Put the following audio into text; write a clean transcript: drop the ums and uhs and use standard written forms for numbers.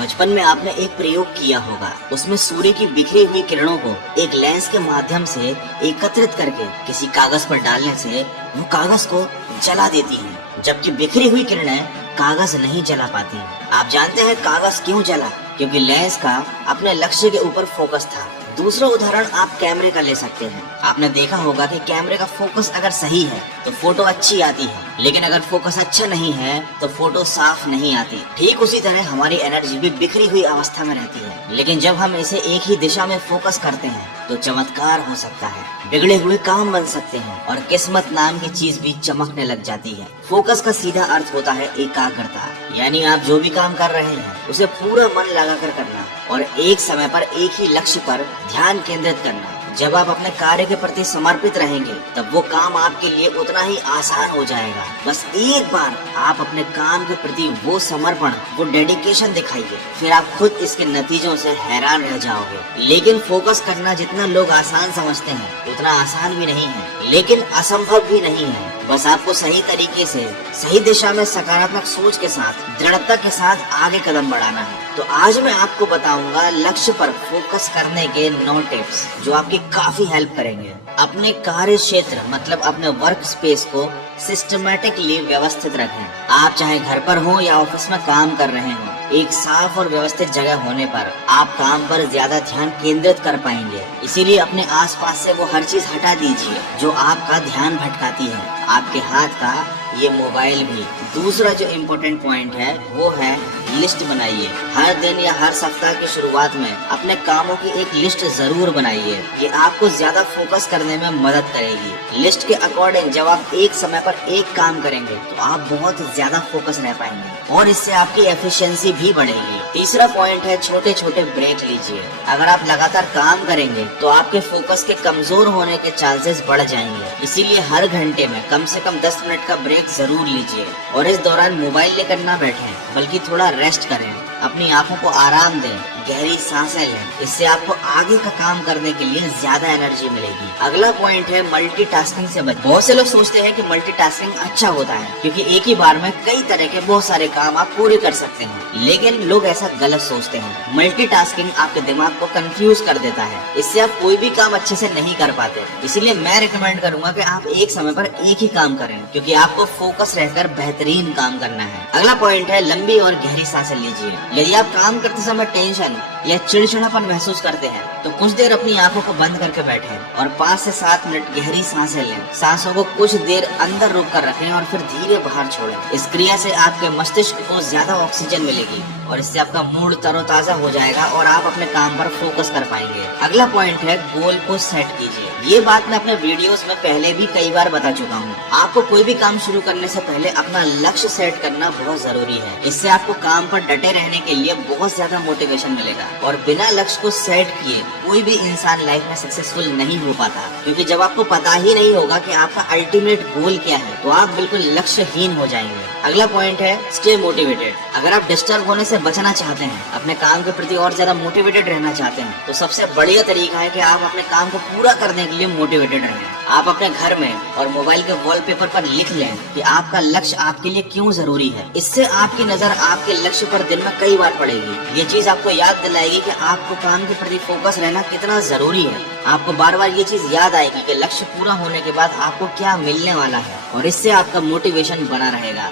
बचपन में आपने एक प्रयोग किया होगा, उसमें सूर्य की बिखरी हुई किरणों को एक लेंस के माध्यम से एकत्रित करके किसी कागज पर डालने से वो कागज को जला देती हैं, जबकि बिखरी हुई किरणें कागज नहीं जला पाती। आप जानते हैं कागज क्यों जला? क्योंकि लेंस का अपने लक्ष्य के ऊपर फोकस था। दूसरा उदाहरण आप कैमरे का ले सकते हैं। आपने देखा होगा कि कैमरे का फोकस अगर सही है तो फोटो अच्छी आती है, लेकिन अगर फोकस अच्छा नहीं है तो फोटो साफ नहीं आती। ठीक उसी तरह हमारी एनर्जी भी बिखरी हुई अवस्था में रहती है, लेकिन जब हम इसे एक ही दिशा में फोकस करते हैं तो चमत्कार हो सकता है, बिगड़े हुए काम बन सकते हैं और किस्मत नाम की चीज भी चमकने लग जाती है। फोकस का सीधा अर्थ होता है एकाग्रता, यानी आप जो भी काम कर रहे हैं उसे पूरा मन लगाकर करना और एक समय पर एक ही लक्ष्य पर ध्यान केंद्रित करना। जब आप अपने कार्य के प्रति समर्पित रहेंगे तब वो काम आपके लिए उतना ही आसान हो जाएगा। बस एक बार आप अपने काम के प्रति वो समर्पण, वो डेडिकेशन दिखाइए, फिर आप खुद इसके नतीजों से हैरान रह जाओगे। लेकिन फोकस करना जितना लोग आसान समझते हैं उतना आसान भी नहीं है, लेकिन असंभव भी नहीं है। बस आपको सही तरीके से, सही दिशा में सकारात्मक सोच के साथ, दृढ़ता के साथ आगे कदम बढ़ाना है। तो आज मैं आपको बताऊंगा लक्ष्य पर फोकस करने के 9 टिप्स जो आपकी काफी हेल्प करेंगे। अपने कार्य क्षेत्र मतलब अपने वर्क स्पेस को सिस्टमैटिकली व्यवस्थित रखें। आप चाहे घर पर हो या ऑफिस में काम कर रहे हो, एक साफ और व्यवस्थित जगह होने पर आप काम पर ज्यादा ध्यान केंद्रित कर पाएंगे। इसीलिए अपने आसपास से वो हर चीज हटा दीजिए जो आपका ध्यान भटकाती है, आपके हाथ का ये मोबाइल भी। दूसरा जो इम्पोर्टेंट पॉइंट है वो है लिस्ट बनाइए। हर दिन या हर सप्ताह की शुरुआत में अपने कामों की एक लिस्ट जरूर बनाइए, ये आपको ज्यादा फोकस करने में मदद करेगी। लिस्ट के अकॉर्डिंग जब आप एक समय पर एक काम करेंगे तो आप बहुत ज्यादा फोकस रह पाएंगे और इससे आपकी एफिशिएंसी भी बढ़ेगी। तीसरा पॉइंट है छोटे छोटे ब्रेक लीजिए। अगर आप लगातार काम करेंगे तो आपके फोकस के कमजोर होने के चांसेस बढ़ जाएंगे, इसीलिए हर घंटे में कम से कम 10 मिनट का ब्रेक जरूर लीजिए और इस दौरान मोबाइल लेकर ना बैठें, बल्कि थोड़ा रेस्ट करें, अपनी आंखों को आराम दें, गहरी सांसें लें। इससे आपको आगे का काम करने के लिए ज्यादा एनर्जी मिलेगी। अगला पॉइंट है मल्टीटास्किंग से बचें। बहुत से लोग सोचते हैं कि मल्टीटास्किंग अच्छा होता है क्योंकि एक ही बार में कई तरह के बहुत सारे काम आप पूरे कर सकते हैं, लेकिन लोग ऐसा गलत सोचते हैं। मल्टीटास्किंग आपके दिमाग को कंफ्यूज कर देता है, इससे आप कोई भी काम अच्छे से नहीं कर पाते। इसीलिए मैं रिकमेंड करूंगा कि आप एक समय पर एक ही काम करें, क्योंकि आपको फोकस रहकर बेहतरीन काम करना है। अगला पॉइंट है लंबी और गहरी सांसें लीजिए। यदि आप काम करते समय टेंशन या चिड़चिड़ापन महसूस करते हैं तो कुछ देर अपनी आंखों को बंद करके बैठें और 5 से 7 मिनट गहरी सांसें लें। सांसों को कुछ देर अंदर रोक कर रखें और फिर धीरे बाहर छोड़ें। इस क्रिया से आपके मस्तिष्क को ज्यादा ऑक्सीजन मिलेगी और इससे आपका मूड तरोताजा हो जाएगा और आप अपने काम पर फोकस कर पाएंगे। अगला पॉइंट है गोल को सेट कीजिए। ये बात मैं अपने वीडियोस में पहले भी कई बार बता चुका हूँ। आपको कोई भी काम शुरू करने से पहले अपना लक्ष्य सेट करना बहुत जरूरी है। इससे आपको काम पर डटे रहने के लिए बहुत ज्यादा मोटिवेशन मिलेगा और बिना लक्ष्य को सेट किए कोई भी इंसान लाइफ में सक्सेसफुल नहीं हो पाता, क्योंकि जब आपको पता ही नहीं होगा कि आपका अल्टीमेट गोल क्या है तो आप बिल्कुल लक्ष्यहीन हो जाएंगे। अगला पॉइंट है स्टे मोटिवेटेड। अगर आप डिस्टर्ब होने से बचना चाहते हैं, अपने काम के प्रति और ज्यादा मोटिवेटेड रहना चाहते हैं, तो सबसे बढ़िया तरीका है कि आप अपने काम को पूरा करने के लिए मोटिवेटेड रहें। आप अपने घर में और मोबाइल के वॉलपेपर पर लिख लें कि आपका लक्ष्य आपके लिए क्यों जरूरी है। इससे आपकी नजर आपके लक्ष्य पर दिन में कई बार पड़ेगी। ये चीज आपको याद दिलाएगी कि आपको काम के प्रति फोकस रहना कितना जरूरी है। आपको बार बार ये चीज याद आएगी कि लक्ष्य पूरा होने के बाद आपको क्या मिलने वाला है और इससे आपका मोटिवेशन बना रहेगा।